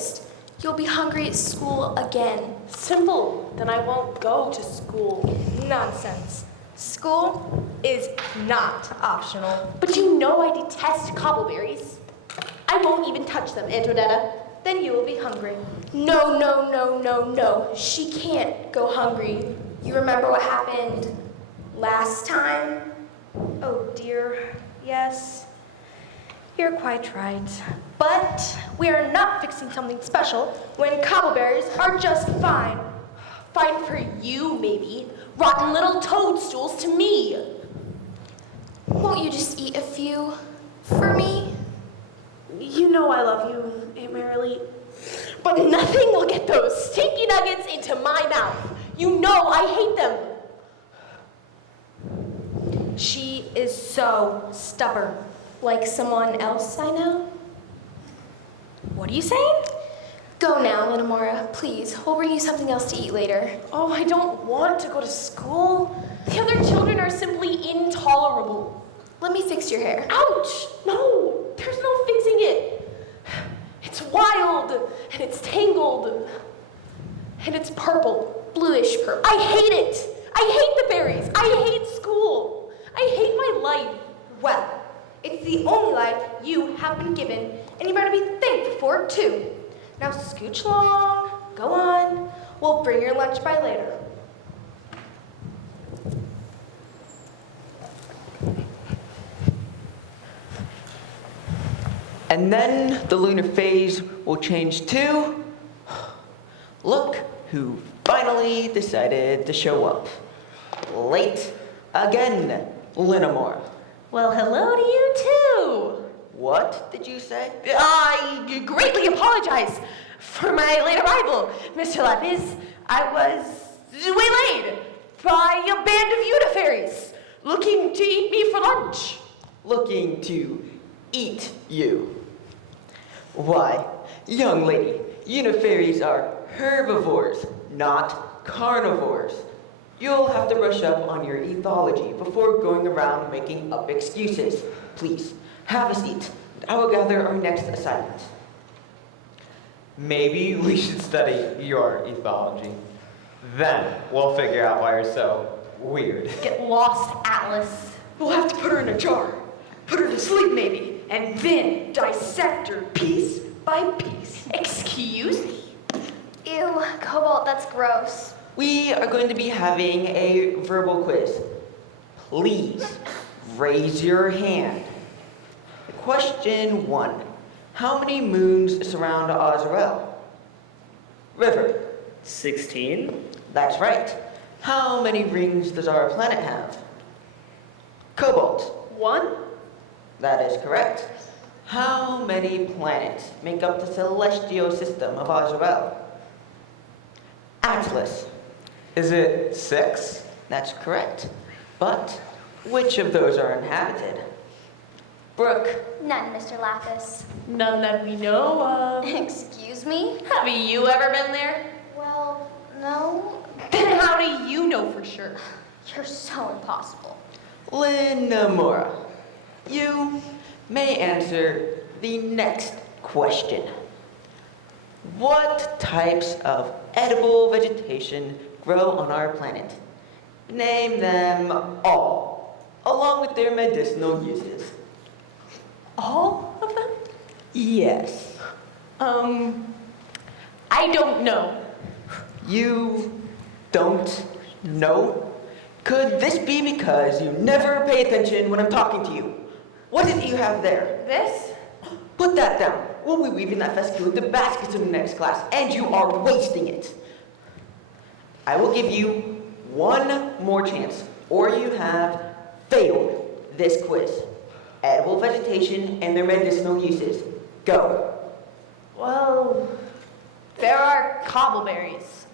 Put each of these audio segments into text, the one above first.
breakfast. You'll be hungry at school again. Simple. Then I won't go to school. Nonsense. School is not optional. But you know I detest cobbleberries. I won't even touch them, Antoinetta. Then you will be hungry. No, no, no, no, no. She can't go hungry. You remember what happened last time? Oh dear, yes. You're quite right. But we are not fixing something special when cobbleberries are just fine. Fine for you, maybe. Rotten little toadstools to me. Won't you just eat a few for me? You know I love you, Aunt Marilee. But nothing will get those stinky nuggets into my mouth. You know I hate them. She is so stubborn. Like someone else I know? What are you saying? Go now, Linna Moira, please. We'll bring you something else to eat later. Oh, I don't want to go to school. The other children are simply intolerable. Let me fix your hair. Ouch! No, there's no fixing it. It's wild, and it's tangled, and it's purple. Bluish purple. I hate it. I hate the berries. I hate school. I hate my life. Well, it's the only life you have been given, and you better be thankful for it too. Now scooch along, go on. We'll bring your lunch by later. And then the lunar phase will change to, look who finally decided to show up. Late again, Linna Moira. Well, hello to you too. What did you say? I greatly apologize for my late arrival, Mr. Lapis. I was waylaid by a band of Unifairies looking to eat me for lunch. Looking to eat you. Why, young lady, Unifairies are herbivores, not carnivores. You'll have to brush up on your ethology before going around making up excuses. Please, have a seat. I will gather our next assignment. Maybe we should study your ethology. Then we'll figure out why you're so weird. Get lost, Atlas. We'll have to put her in a jar, put her to sleep maybe, and then dissect her piece by piece. Excuse me? Ew, Cobalt, that's gross. We are going to be having a verbal quiz. Please, raise your hand. Question 1. How many moons surround Azrael? River. 16. That's right. How many rings does our planet have? Cobalt. 1? That is correct. How many planets make up the celestial system of Azrael? Atlas. Is it 6? That's correct. But which of those are inhabited? Brooke. None, Mr. Lapis. None that we know of. Excuse me? Have you ever been there? Well, no. Then how do you know for sure? You're so impossible. Linna Moira, you may answer the next question. What types of edible vegetation grow on our planet? Name them all, along with their medicinal uses. All of them? Yes. I don't know. You don't know? Could this be because you never pay attention when I'm talking to you? What is it you have there? This? Put that down. We'll be weaving that fescue with the baskets in the next class, and you are wasting it. I will give you one more chance, or you have failed this quiz. Edible vegetation and their medicinal uses. Go. Well, there are cobbleberries,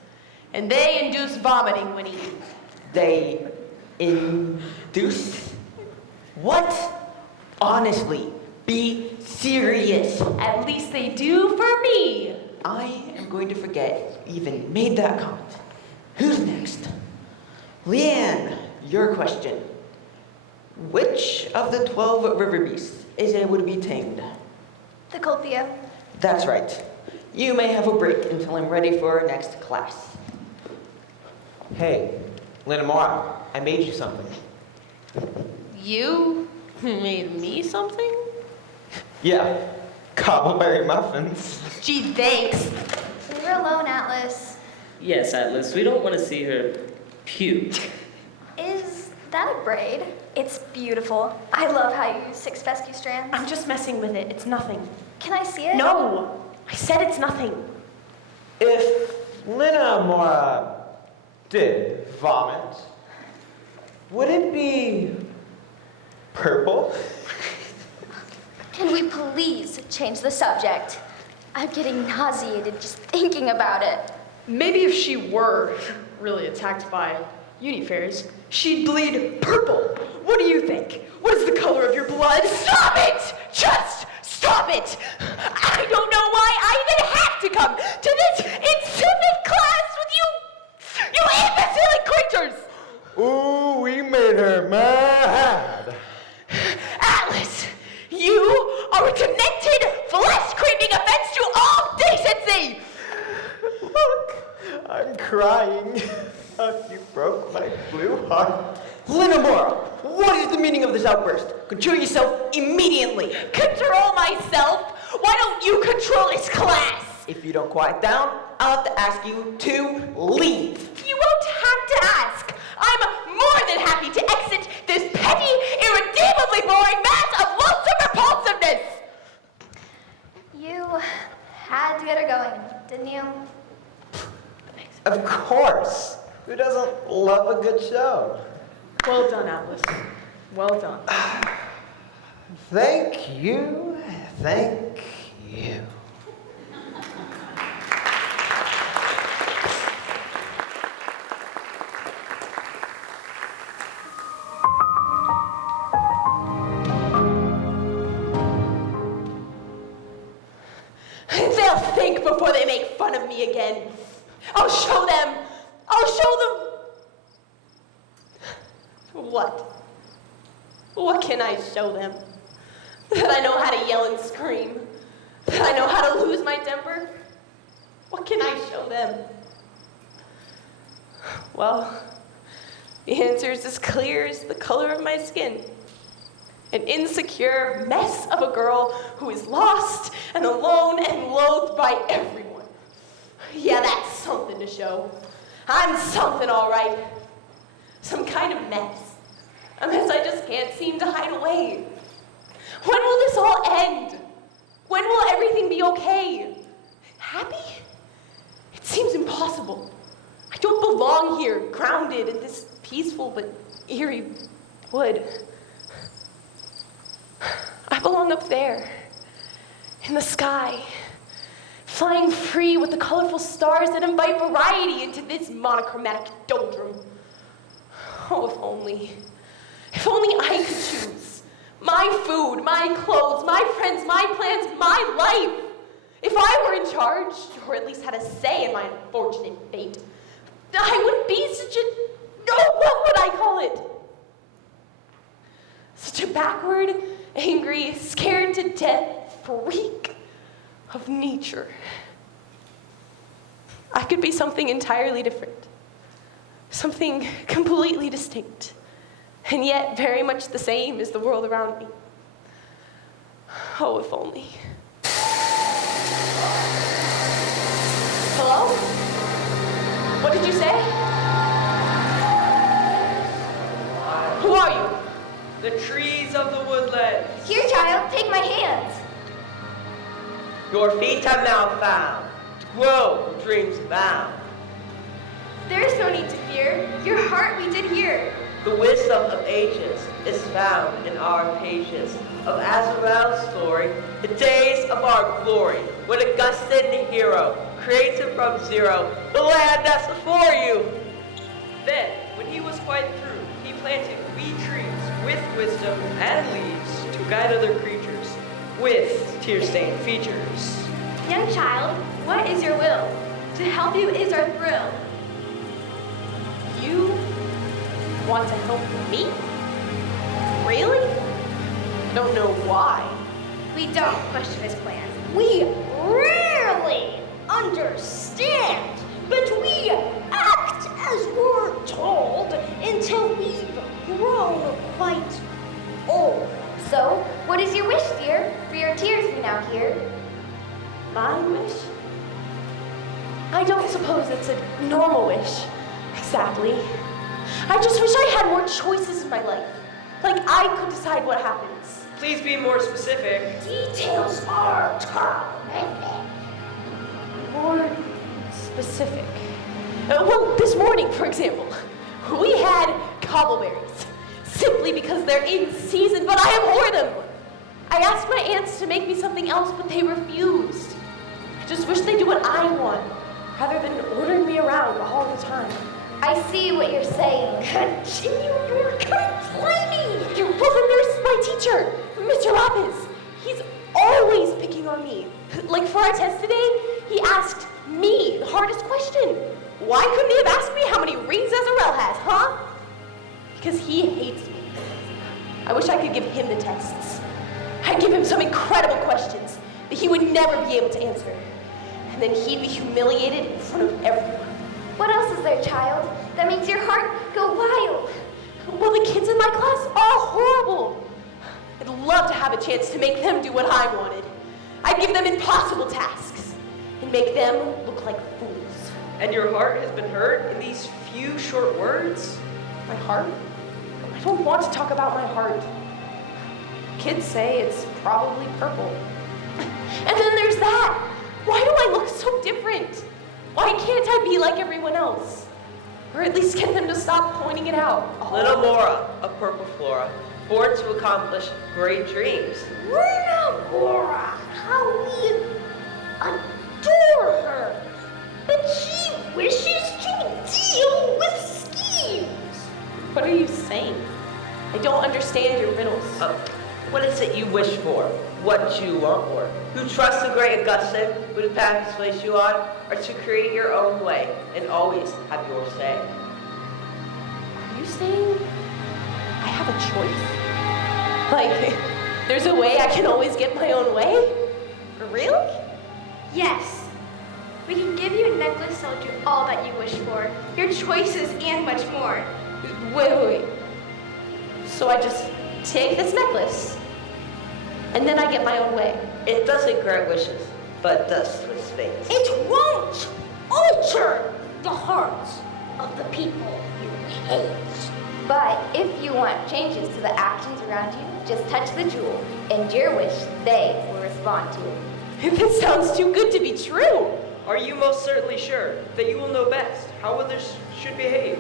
and they induce vomiting when eaten. They induce? What? Honestly, be serious. At least they do for me. I am going to forget you even made that comment. Who's next? Leanne, your question. Which of the 12 river beasts is able to be tamed? The Colpia. That's right. You may have a break until I'm ready for our next class. Hey, Linna Moira, I made you something. You made me something? Yeah, cobbleberry muffins. Gee, thanks. Leave her alone, Atlas. Yes, Atlas, we don't want to see her puke. Is that a braid? It's beautiful. I love how you use 6 fescue strands. I'm just messing with it. It's nothing. Can I see it? No! I said it's nothing. If Linna Moira did vomit, would it be purple? Can we please change the subject? I'm getting nauseated just thinking about it. Maybe if she were really attacked by Unifairies, she'd bleed purple. What do you think? What is the color of your blood? Stop it! Just stop it! I don't know why I even have to come to this insipid class with you imbecile creatures! Ooh, we made her mad. Atlas, you are a connected, flesh-creeping offense to all decency! Look, I'm crying. You broke my blue heart. Linna Moira, what is the meaning of this outburst? Control yourself immediately. Control myself? Why don't you control this class? If you don't quiet down, I'll have to ask you to leave. You won't have to ask. I'm more than happy to exit this petty, irredeemably boring mass of loathsome repulsiveness. You had to get her going, didn't you? Of course. Who doesn't love a good show? Well done, Atlas. Well done. Thank you. Thank you. They'll think before they make fun of me again. I'll show them. What? What can I show them? That I know how to yell and scream? That I know how to lose my temper? What can I show them? Well, the answer is as clear as the color of my skin. An insecure mess of a girl who is lost and alone and loathed by everyone. Yeah, that's something to show. I'm something, all right. Some kind of mess. A mess I just can't seem to hide away. When will this all end? When will everything be okay? Happy? It seems impossible. I don't belong here, grounded in this peaceful but eerie wood. I belong up there, in the sky, flying free with the colorful stars that invite variety into this monochromatic doldrum. Oh, if only I could choose. My food, my clothes, my friends, my plans, my life. If I were in charge, or at least had a say in my unfortunate fate, I wouldn't be such a, what would I call it? Such a backward, angry, scared to death freak of nature. I could be something entirely different. Something completely distinct, and yet very much the same as the world around me. Oh, if only. Hello? What did you say? Who are you? The trees of the woodland. Here, child, take my hands. Your feet have now found to grow where dreams abound. There is no need to fear. Your heart we did hear. The wisdom of ages is found in our pages of Azrael's story, the days of our glory, when Augustine the hero created from zero the land that's before you. Then, when he was quite through, he planted wee trees with wisdom and leaves to guide other creatures with tear-stained features. Young child, what is your will? To help you is our thrill. You want to help me? Really? Don't know why. We don't question his plans. We rarely understand, but we act as we're told until we've grown quite old. So, what is your wish, dear? For your tears we now hear. My wish? I don't suppose it's a normal wish. Exactly. I just wish I had more choices in my life. Like I could decide what happens. Please be more specific. Details are tormenting. More specific. Well, this morning, for example, we had cobbleberries. Simply because they're in season, but I abhor them. I asked my aunts to make me something else, but they refused. I just wish they'd do what I want, rather than ordering me around all the time. I see what you're saying. Continue your complaining. Well, then there's my teacher, Mr. Lapis. He's always picking on me. Like for our test today, he asked me the hardest question. Why couldn't he have asked me how many rings Azarel has, huh? Because he hates me. I wish I could give him the tests. I'd give him some incredible questions that he would never be able to answer. And then he'd be humiliated in front of everyone. What else is there, child, that makes your heart go wild? Well, the kids in my class are horrible. I'd love to have a chance to make them do what I wanted. I'd give them impossible tasks and make them look like fools. And your heart has been hurt in these few short words? My heart? I don't want to talk about my heart. Kids say it's probably purple. And then there's that. Why do I look so different? Why can't I be like everyone else? Or at least get them to stop pointing it out. Linna Moira of Purple Flora, born to accomplish great dreams. Linna Moira, how we adore her. But she wishes to deal with schemes. What are you saying? I don't understand your riddles. What is it you wish for? What you want for? Who trusts the great Augustine who the path has placed you on, or to create your own way and always have your say? Are you saying I have a choice? Like, there's a way I can always get my own way? Really? Yes. We can give you a necklace that'll do all that you wish for, your choices and much more. Wait. So I just take this necklace, and then I get my own way. It doesn't grant wishes, but does Swiss fate. It won't alter the hearts of the people you hate. But if you want changes to the actions around you, just touch the jewel, and your wish they will respond to. This sounds too good to be true. Are you most certainly sure that you will know best how others should behave?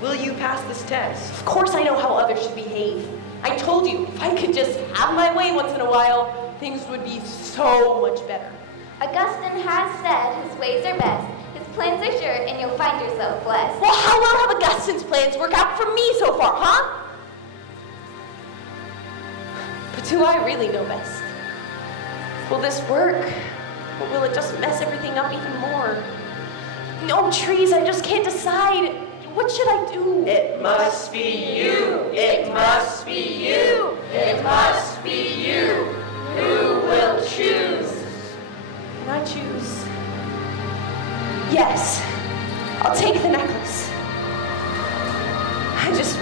Will you pass this test? Of course I know how others should behave. I told you, if I could just have my way once in a while, things would be so much better. Augustine has said his ways are best, his plans are sure, and you'll find yourself blessed. Well, how well have Augustine's plans worked out for me so far, huh? But do I really know best? Will this work? Or will it just mess everything up even more? No, trees, I just can't decide. What should I do? It must be you. It must be you. It must be you. Who will choose? Can I choose? Yes, I'll take the necklace. I just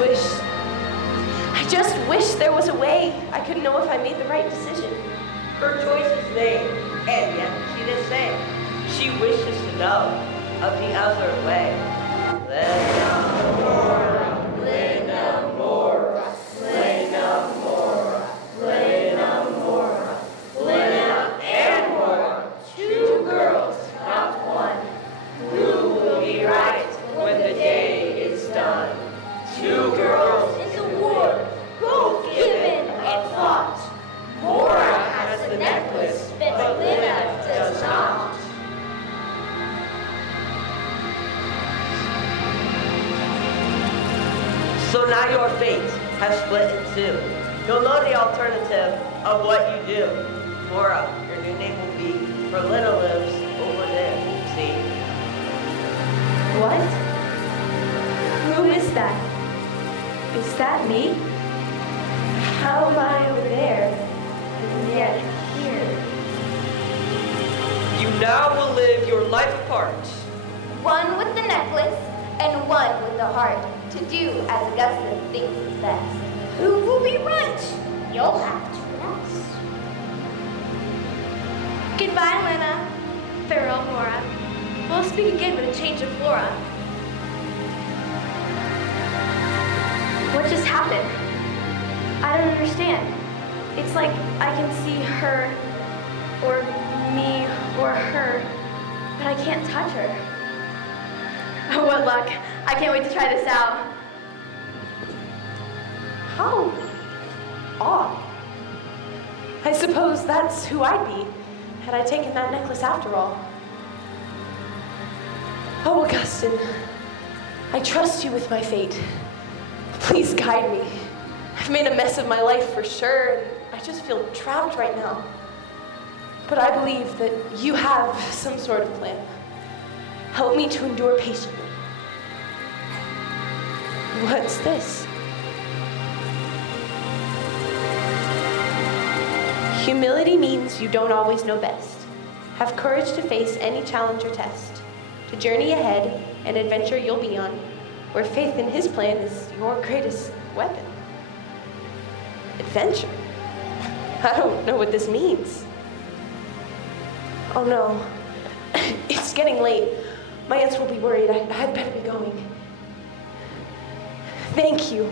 wish there was a way I could know if I made the right decision. Her choice is made, and yet she didn't say. She wishes to know of the other way. Linna Moira, Linna Moira, Linna Moira, Linna Moira, Linna and Moira, two girls, not one. Who will be right when the day is done? Two girls in the war, both given a thought. Moira has the necklace, but Linna does not. So now your fate has split in two. You'll know the alternative of what you do. Moira, your new name will be, for Linna lives over there, see? What? Who is that? Is that me? How am I over there, and yet here? You now will live your life apart. One with the necklace and one with the heart, to do as Augustus thinks is best. Who will be right? You'll have to guess. Goodbye, Linna. Farewell, Moira. We'll speak again with a change of flora. What just happened? I don't understand. It's like I can see her, or me, or her, but I can't touch her. Oh, what luck. I can't wait to try this out. How odd. I suppose that's who I'd be, had I taken that necklace after all. Oh, Augustine, I trust you with my fate. Please guide me. I've made a mess of my life for sure, and I just feel trapped right now. But I believe that you have some sort of plan. Help me to endure patiently. What's this? Humility means you don't always know best. Have courage to face any challenge or test. To journey ahead, an adventure you'll be on, where faith in his plan is your greatest weapon. Adventure? I don't know what this means. Oh no, it's getting late. My aunts will be worried. I'd better be going. Thank you.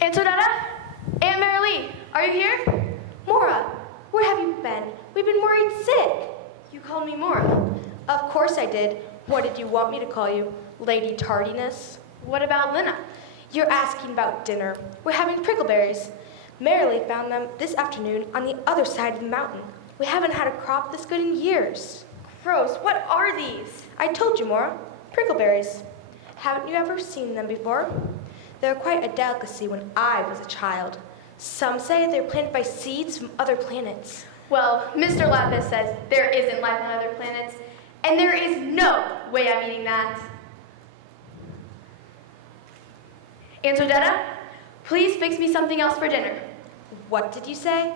Antonetta? Aunt Mary Lee, are you here? Moira, where have you been? We've been worried sick. You called me Moira. Of course I did. What did you want me to call you? Lady Tardiness? What about Linna? You're asking about dinner. We're having prickleberries. Mary Lee found them this afternoon on the other side of the mountain. We haven't had a crop this good in years. Gross, what are these? I told you, Moira. Prickleberries. Haven't you ever seen them before? They were quite a delicacy when I was a child. Some say they're planted by seeds from other planets. Well, Mr. Lapis says there isn't life on other planets, and there is no way I'm eating that. Antonetta, please fix me something else for dinner. What did you say?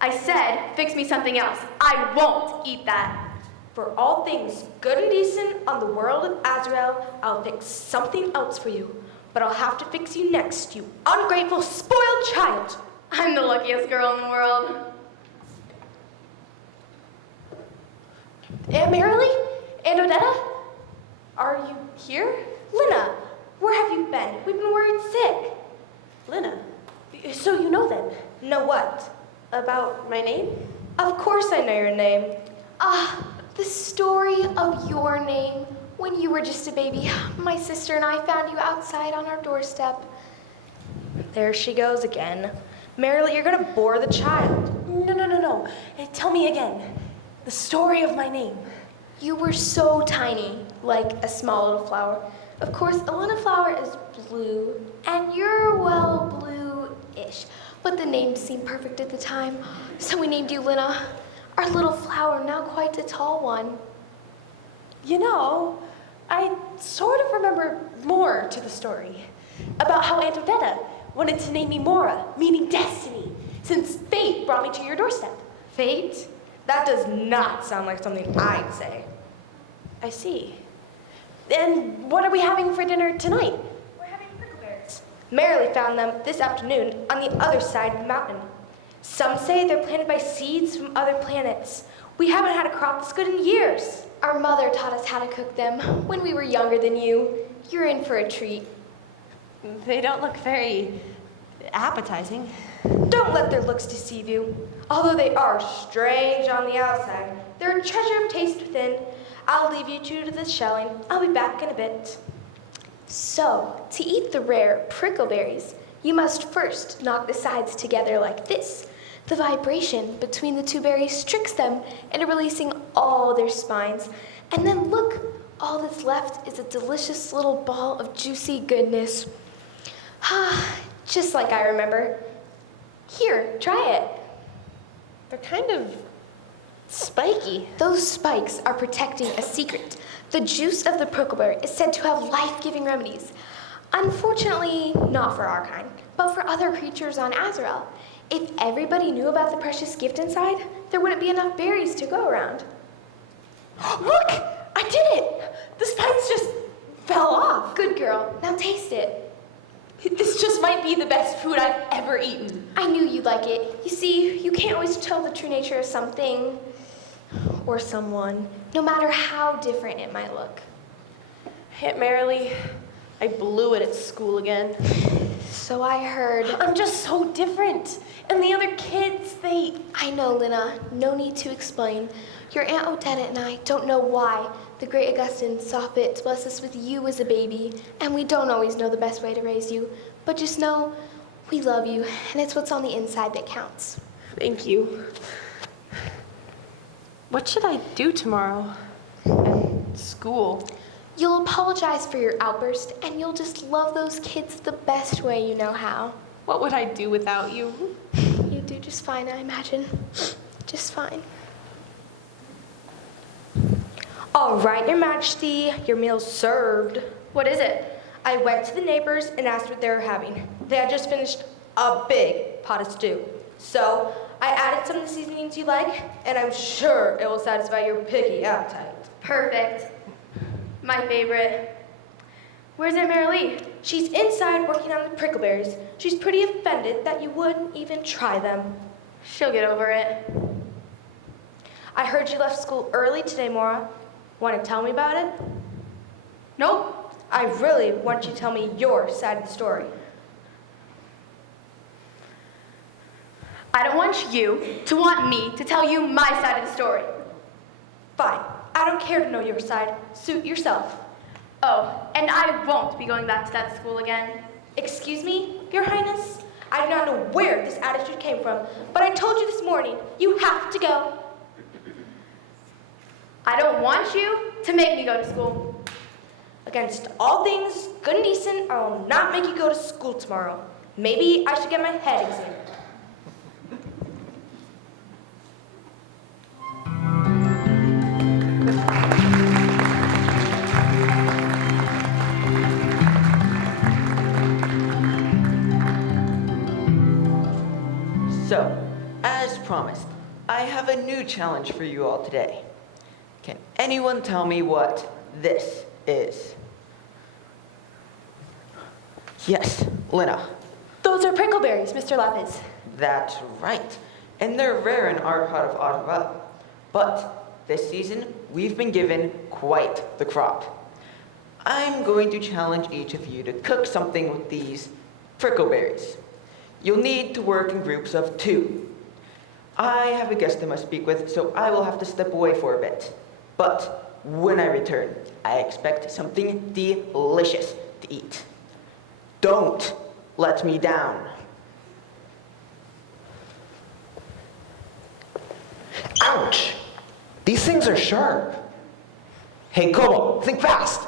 I said, fix me something else. I won't eat that. For all things good and decent on the world of Azrael, I'll fix something else for you. But I'll have to fix you next, you ungrateful, spoiled child. I'm the luckiest girl in the world. Aunt Marilee? Aunt Odetta? Are you here? Linna, where have you been? We've been worried sick. Linna? So you know then? Know what? About my name? Of course I know your name. The story of your name. When you were just a baby, my sister and I found you outside on our doorstep. There she goes again. Marilee, you're gonna bore the child. No. Tell me again. The story of my name. You were so tiny, like a small little flower. Of course, a little flower is blue, and you're, well, blue-ish. But the name seemed perfect at the time, so we named you Linna. Our little flower, now quite a tall one. You know, I sort of remember more to the story. About how Aunt Odetta wanted to name me Moira, meaning destiny, since fate brought me to your doorstep. Fate? That does not sound like something I'd say. I see. And what are we having for dinner tonight? We're having prickleberries. Marilee found them this afternoon on the other side of the mountain. Some say they're planted by seeds from other planets. We haven't had a crop this good in years. Our mother taught us how to cook them when we were younger than you. You're in for a treat. They don't look very appetizing. Don't let their looks deceive you. Although they are strange on the outside, they're a treasure of taste within. I'll leave you two to the shelling. I'll be back in a bit. So, to eat the rare prickleberries, you must first knock the sides together like this. The vibration between the two berries tricks them into releasing all their spines. And then look, all that's left is a delicious little ball of juicy goodness. Just like I remember. Here, try it. They're kind of Spiky. Those spikes are protecting a secret. The juice of the prickleberry is said to have life-giving remedies. Unfortunately, not for our kind, but for other creatures on Azrael. If everybody knew about the precious gift inside, there wouldn't be enough berries to go around. Look! I did it! The spikes just fell off. Good girl. Now taste it. This just might be the best food I've ever eaten. I knew you'd like it. You see, you can't always tell the true nature of something or someone, no matter how different it might look. Aunt Marilee, I blew it at school again. So I heard. I'm just so different. And the other kids, they... I know, Linna. No need to explain. Your Aunt Odetta and I don't know why the great Augustine saw fit to bless us with you as a baby, and we don't always know the best way to raise you. But just know, we love you, and it's what's on the inside that counts. Thank you. What should I do tomorrow at school? You'll apologize for your outburst, and you'll just love those kids the best way you know how. What would I do without you? You do just fine, I imagine. Just fine. All right, Your Majesty, your meal's served. What is it? I went to the neighbors and asked what they were having. They had just finished a big pot of stew. So I added some of the seasonings you like, and I'm sure it will satisfy your picky appetite. Perfect. My favorite. Where's Aunt Marilee? She's inside working on the prickleberries. She's pretty offended that you wouldn't even try them. She'll get over it. I heard you left school early today, Moira. Want to tell me about it? Nope. I really want you to tell me your side of the story. I don't want you to want me to tell you my side of the story. Fine. I don't care to know your side. Suit yourself. Oh, and I won't be going back to that school again. Excuse me, Your Highness? I do not know where this attitude came from, but I told you this morning, you have to go. I don't want you to make me go to school. Against all things good and decent, I will not make you go to school tomorrow. Maybe I should get my head examined. So, as promised, I have a new challenge for you all today. Can anyone tell me what this is? Yes, Linna. Those are prickleberries, Mr. Lapis. That's right. And they're rare in our part of Ottawa. But this season, we've been given quite the crop. I'm going to challenge each of you to cook something with these prickleberries. You'll need to work in groups of 2. I have a guest I must speak with, so I will have to step away for a bit. But when I return, I expect something delicious to eat. Don't let me down. Ouch! These things are sharp. Hey, Kobo, think fast!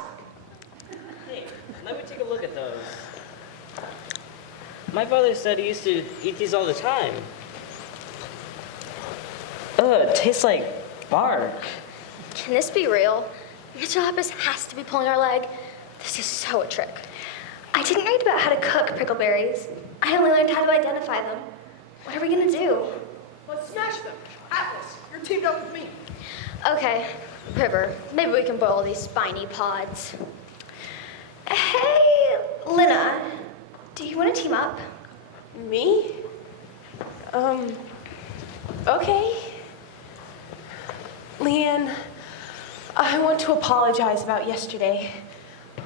Hey, let me take a look at those. My father said he used to eat these all the time. Ugh, it tastes like bark. Can this be real? Mr. Lapis has to be pulling our leg. This is so a trick. I didn't read about how to cook prickleberries. I only learned how to identify them. What are we gonna do? Let's smash them. Atlas, you're teamed up with me. Okay, River, maybe we can boil these spiny pods. Hey, Linna, do you want to team up? Me? Okay. Leanne, I want to apologize about yesterday.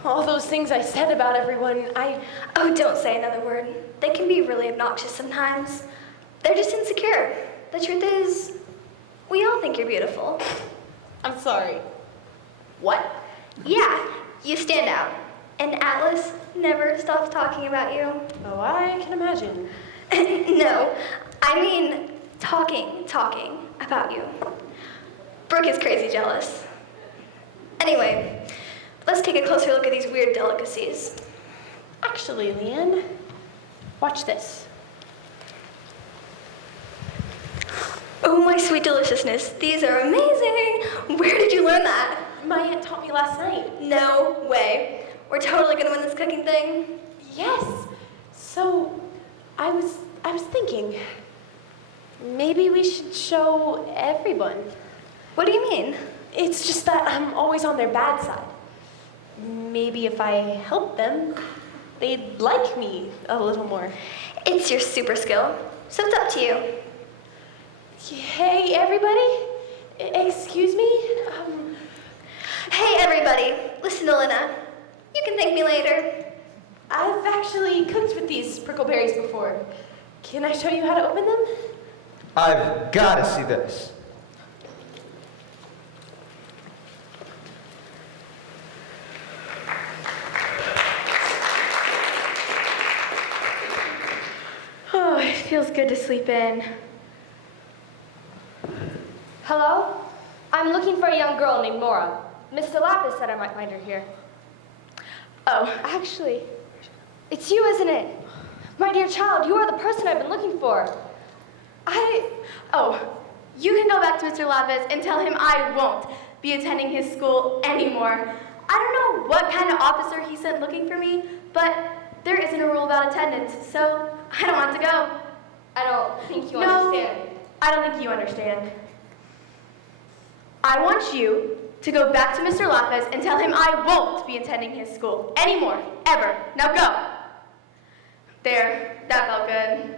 All those things I said about everyone, Oh, don't say another word. They can be really obnoxious sometimes. They're just insecure. The truth is, we all think you're beautiful. I'm sorry. What? Yeah, you stand out. And Atlas never stops talking about you. Oh, I can imagine. No, I mean talking about you. Brooke is crazy jealous. Anyway, let's take a closer look at these weird delicacies. Actually, Leanne, watch this. Oh, my sweet deliciousness. These are amazing. Where did you learn that? My aunt taught me last night. No way. We're totally gonna win this cooking thing. Yes. So, I was thinking, maybe we should show everyone. What do you mean? It's just that I'm always on their bad side. Maybe if I help them, they'd like me a little more. It's your super skill, so it's up to you. Hey, everybody. Excuse me? Hey, everybody. Listen to Linna. You can thank me later. I've actually cooked with these prickleberries before. Can I show you how to open them? I've got to see this. Oh, it feels good to sleep in. Hello? I'm looking for a young girl named Moira. Mr. Lapis said I might find her here. Oh, Actually, it's you, isn't it? My dear child, you are the person I've been looking for. you can go back to Mr. Lapis and tell him I won't be attending his school anymore. I don't know what kind of officer he sent looking for me, but there isn't a rule about attendance, so I don't want to go. I don't think you understand. I don't think you understand. I want you to go back to Mr. Lapis and tell him I won't be attending his school anymore, ever. Now go. There, that felt good.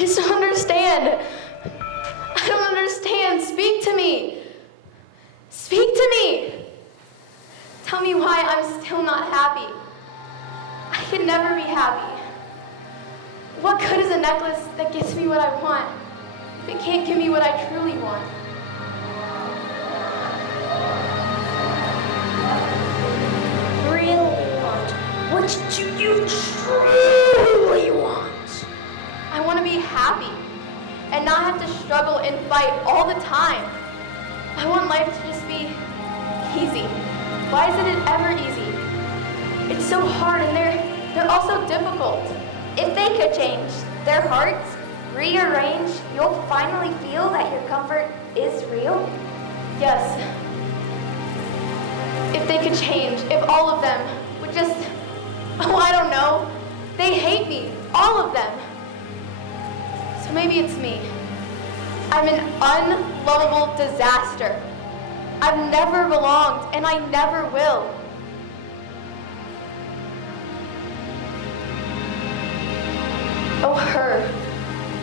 I just don't understand. I don't understand. Speak to me. Speak to me. Tell me why I'm still not happy. I could never be happy. What good is a necklace that gets me what I want if it can't give me what I truly want? Really want? What do you truly want? I want to be happy and not have to struggle and fight all the time. I want life to just be easy. Why isn't it ever easy? It's so hard and they're also difficult. If they could change their hearts, rearrange, you'll finally feel that your comfort is real. Yes. If they could change, if all of them would just, I don't know, They hate me, all of them. So maybe it's me. I'm an unlovable disaster. I've never belonged, and I never will. Oh, her.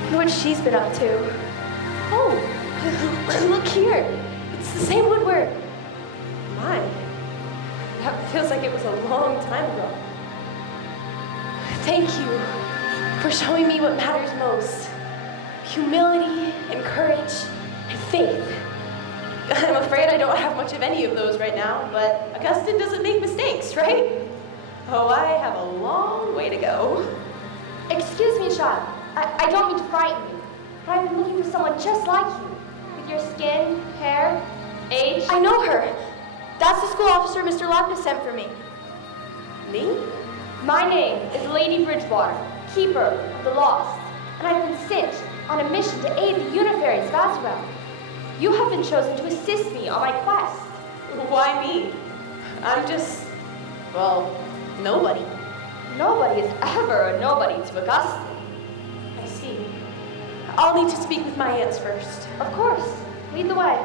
Wonder what she's been up to. Oh, look here. It's the same woodwork. My, that feels like it was a long time ago. Thank you for showing me what matters most. Humility and courage and faith. I'm afraid I don't have much of any of those right now, but Augustine doesn't make mistakes, right? Oh, I have a long way to go. Excuse me, child. I don't mean to frighten you, but I've been looking for someone just like you, with your skin, hair, age. I know her. That's the school officer Mr. Lapis sent for me. Me? My name is Lady Bridgewater, keeper of the lost, and I've been sent on a mission to aid the Unifairies of Azrael. You have been chosen to assist me on my quest. Why me? I'm just, well, nobody. Nobody is ever a nobody to Augustine. I see. I'll need to speak with my aunts first. Of course. Lead the way.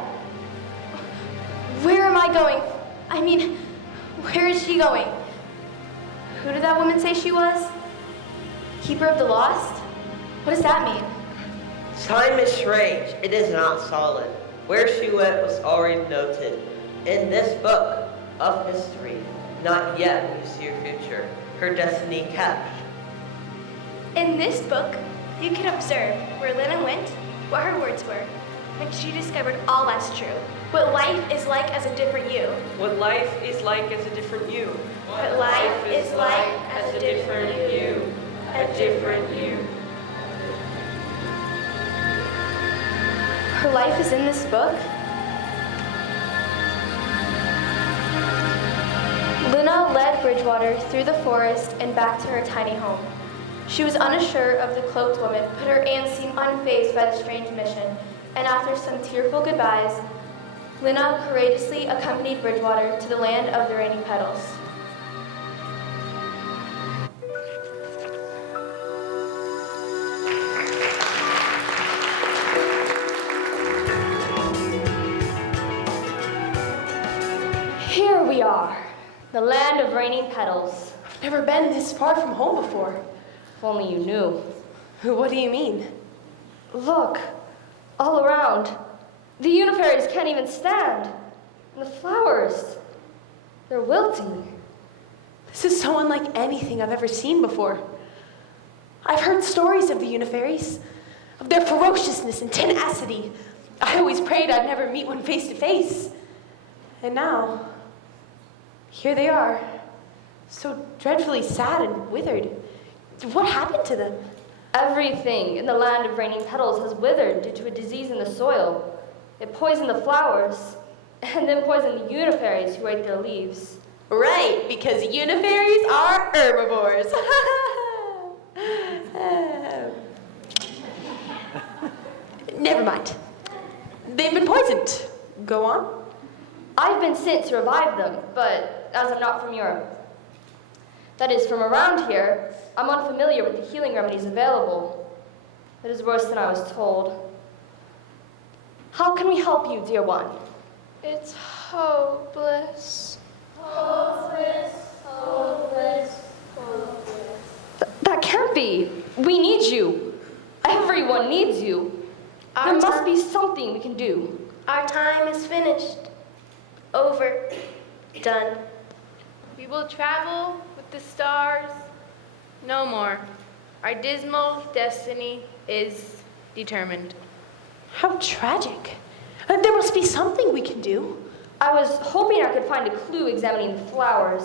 Where am I going? I mean, where is she going? Who did that woman say she was? Keeper of the lost? What does that mean? Time is strange. It is not solid. Where she went was already noted. In this book of history, not yet will you see her future, her destiny kept. In this book, you can observe where Linna went, what her words were, when she discovered all that's true. What life is like as a different you. What life is like as a different you. What life is like as a different you. A different you. Her life is in this book? Linna led Bridgewater through the forest and back to her tiny home. She was unsure of the cloaked woman, but her aunt seemed unfazed by the strange mission, and after some tearful goodbyes, Linna courageously accompanied Bridgewater to the land of the raining petals. Here we are, the land of raining petals. I've never been this far from home before. If only you knew. What do you mean? Look, all around. The Unifairies can't even stand. And the flowers, they're wilting. This is so unlike anything I've ever seen before. I've heard stories of the Unifairies, of their ferociousness and tenacity. I always prayed I'd never meet one face to face. And now, here they are, so dreadfully sad and withered. What happened to them? Everything in the land of raining petals has withered due to a disease in the soil. It poisoned the flowers, and then poisoned the Unifairies who ate their leaves. Right, because Unifairies are herbivores. Never mind. They've been poisoned. Go on. I've been sent to revive them, but as I'm not from Europe, that is, from around here, I'm unfamiliar with the healing remedies available. It is worse than I was told. How can we help you, dear one? It's hopeless. Hopeless, hopeless, hopeless. That can't be. We need you. Everyone needs you. There must be something we can do. Our time is finished. Over. Done. We will travel with the stars no more. Our dismal destiny is determined. How tragic. There must be something we can do. I was hoping I could find a clue examining the flowers.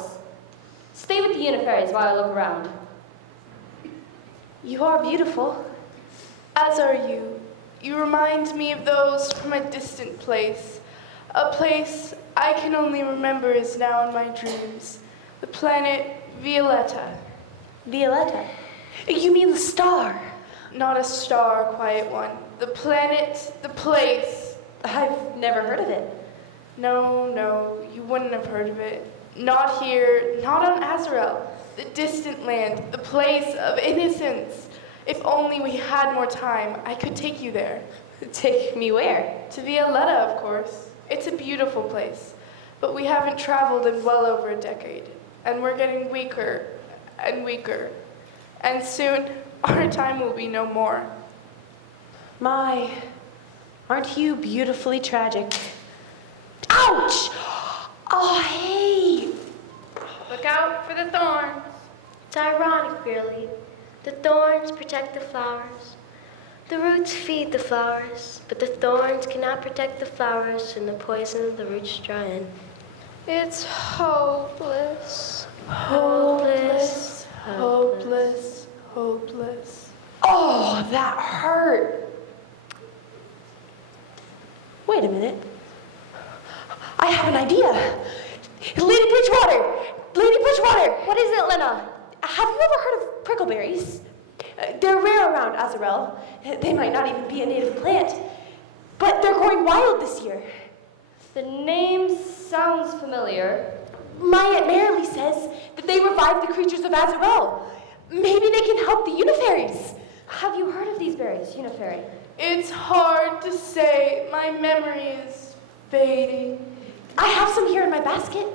Stay with the Unifairies while I look around. You are beautiful. As are you. You remind me of those from a distant place. A place I can only remember is now in my dreams. The planet Violetta. Violetta? You mean the star? Not a star, quiet one. The planet, the place. I've never heard of it. No, you wouldn't have heard of it. Not here, not on Azrael. the distant land, the place of innocence. If only we had more time, I could take you there. Take me where? To Violetta, of course. It's a beautiful place, but we haven't traveled in well over a decade, and we're getting weaker and weaker. And soon, our time will be no more. My, aren't you beautifully tragic? Ouch! Oh, hey! Look out for the thorns. It's ironic, really. The thorns protect the flowers. The roots feed the flowers, but the thorns cannot protect the flowers from the poison of the roots draw in. It's hopeless. Hopeless. Hopeless. Hopeless. Oh, that hurt. Wait a minute. I have an idea. Lady Bridgewater! Lady Bridgewater! What is it, Linna? Have you ever heard of prickleberries? They're rare around Azarel. They might not even be a native plant, but they're growing wild this year. The name sounds familiar. My Aunt Marilee says that they revive the creatures of Azarel. Maybe they can help the Unifairies. Have you heard of these berries, Unifairy? It's hard to say. My memory is fading. I have some here in my basket.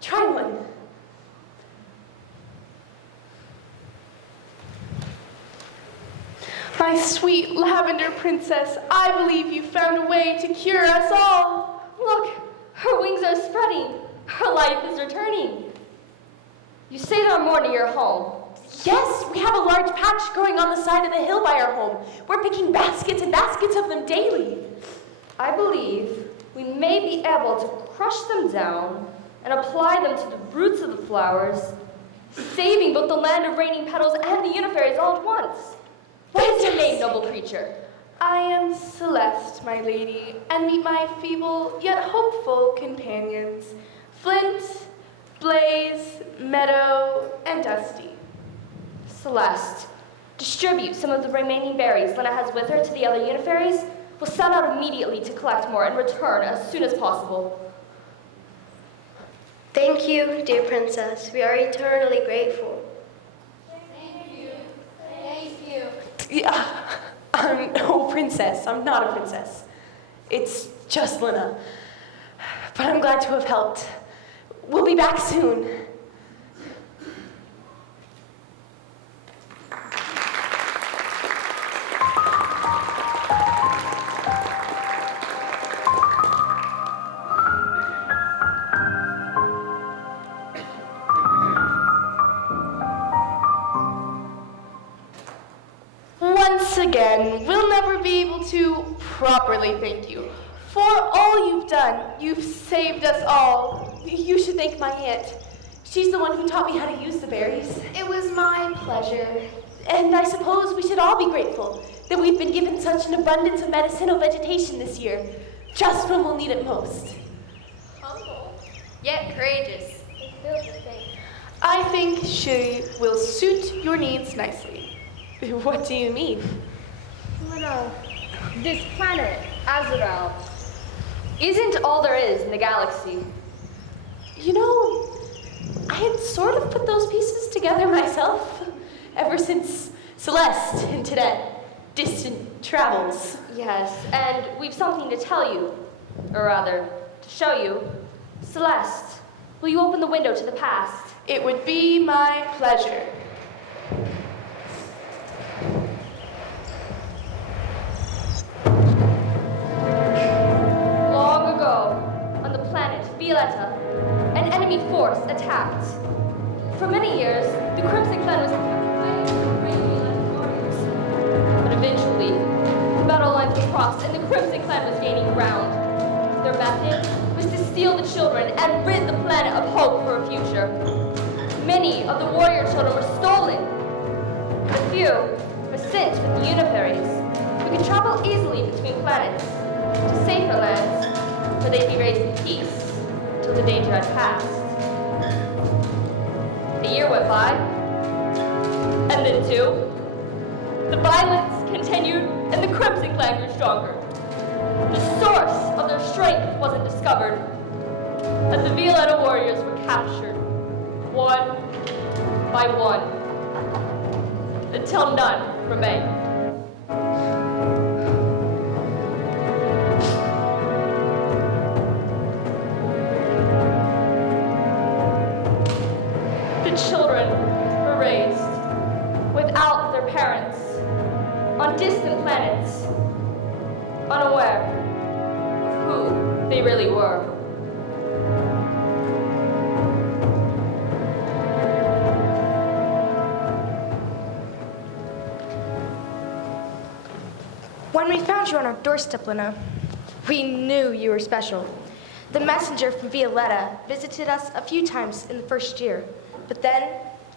Try one. My sweet lavender princess, I believe you found a way to cure us all. Look, her wings are spreading. Her life is returning. You say they're more near your home. Yes, we have a large patch growing on the side of the hill by our home. We're picking baskets and baskets of them daily. I believe we may be able to crush them down and apply them to the roots of the flowers, saving both the land of raining petals and the Unifairies all at once. What is your name, noble creature? I am Celeste, my lady, and meet my feeble yet hopeful companions, Flint, Blaze, Meadow, and Dusty. Celeste, distribute some of the remaining berries Linna has with her to the other Unifairies. We'll set out immediately to collect more and return as soon as possible. Thank you, dear princess. We are eternally grateful. Yeah, I'm no princess. I'm not a princess. It's just Linna. But I'm glad to have helped. We'll be back soon. Once again, we'll never be able to properly thank you. For all you've done, you've saved us all. You should thank my aunt. She's the one who taught me how to use the berries. It was my pleasure. And I suppose we should all be grateful that we've been given such an abundance of medicinal vegetation this year, just when we'll need it most. Humble, yet courageous. I think she will suit your needs nicely. What do you mean? Linna, this planet, Azarel, isn't all there is in the galaxy. You know, I had sort of put those pieces together myself, ever since Celeste hinted at distant travels. Yes, and we've something to tell you, or rather, to show you. Celeste, will you open the window to the past? It would be my pleasure. Long ago, on the planet Violetta, an enemy force attacked. For many years, the Crimson Clan was kept away from the great Violetta warriors. But eventually, the battle lines were crossed and the Crimson Clan was gaining ground. Their method was to steal the children and rid the planet of hope for a future. Many of the warrior children were stolen. A few were sent with the Unifairies, who could travel easily between planets to safer lands where they'd be raised in peace till the danger had passed. A year went by, and then two. The violence continued, and the Crimson Clan grew stronger. The source of their strength wasn't discovered, and the Violetta warriors were captured, one by one, until none remain. The children were raised without their parents, on distant planets, unaware of who they really were. When we found you on our doorstep, Linna, we knew you were special. The messenger from Violetta visited us a few times in the first year, but then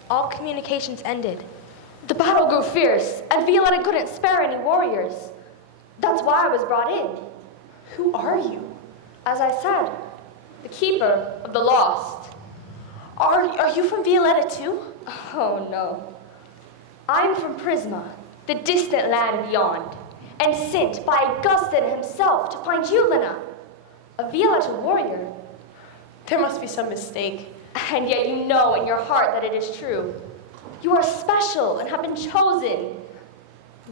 all communications ended. The battle grew fierce, and Violetta couldn't spare any warriors. That's why I was brought in. Who are you? As I said, the keeper of the lost. Are you from Violetta too? Oh no. I'm from Prisma, the distant land beyond, and sent by Augustin himself to find you, Linna, a Violetta warrior. There must be some mistake. And yet you know in your heart that it is true. You are special and have been chosen.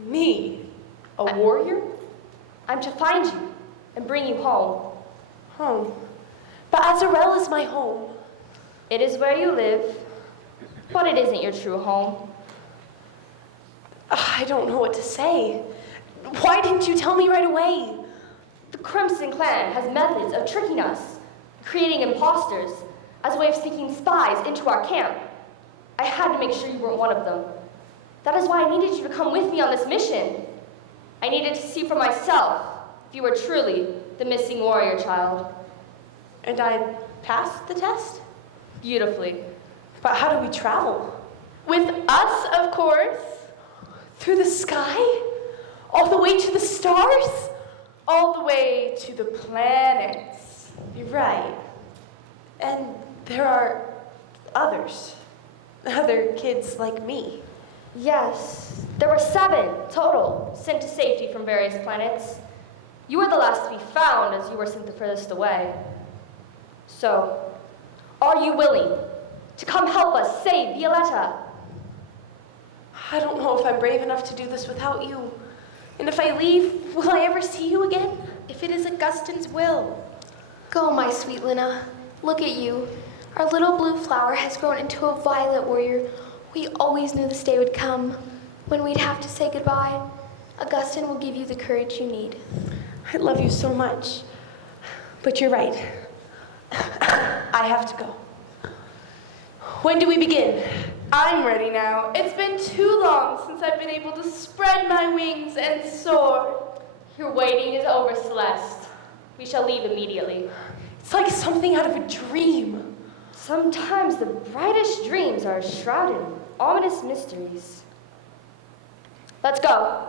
Me? A warrior? I'm to find you and bring you home. Home? But Azarel is my home. It is where you live, but it isn't your true home. I don't know what to say. Why didn't you tell me right away? The Crimson Clan has methods of tricking us, creating imposters as a way of sneaking spies into our camp. I had to make sure you weren't one of them. That is why I needed you to come with me on this mission. I needed to see for myself if you were truly the missing warrior child. And I passed the test? Beautifully. But how do we travel? With us, of course. Through the sky? All the way to the stars? All the way to the planets. You're right. And there are others. Other kids like me. Yes, there were 7 total sent to safety from various planets. You were the last to be found as you were sent the furthest away. So, are you willing to come help us save Violetta? I don't know if I'm brave enough to do this without you. And if I leave, will I ever see you again? If it is Augustin's will. Go, my sweet Linna. Look at you. Our little blue flower has grown into a violet warrior. We always knew this day would come, when we'd have to say goodbye. Augustin will give you the courage you need. I love you so much. But you're right. I have to go. When do we begin? I'm ready now. It's been too long since I've been able to spread my wings and soar. Your waiting is over, Celeste. We shall leave immediately. It's like something out of a dream. Sometimes the brightest dreams are shrouded in ominous mysteries. Let's go.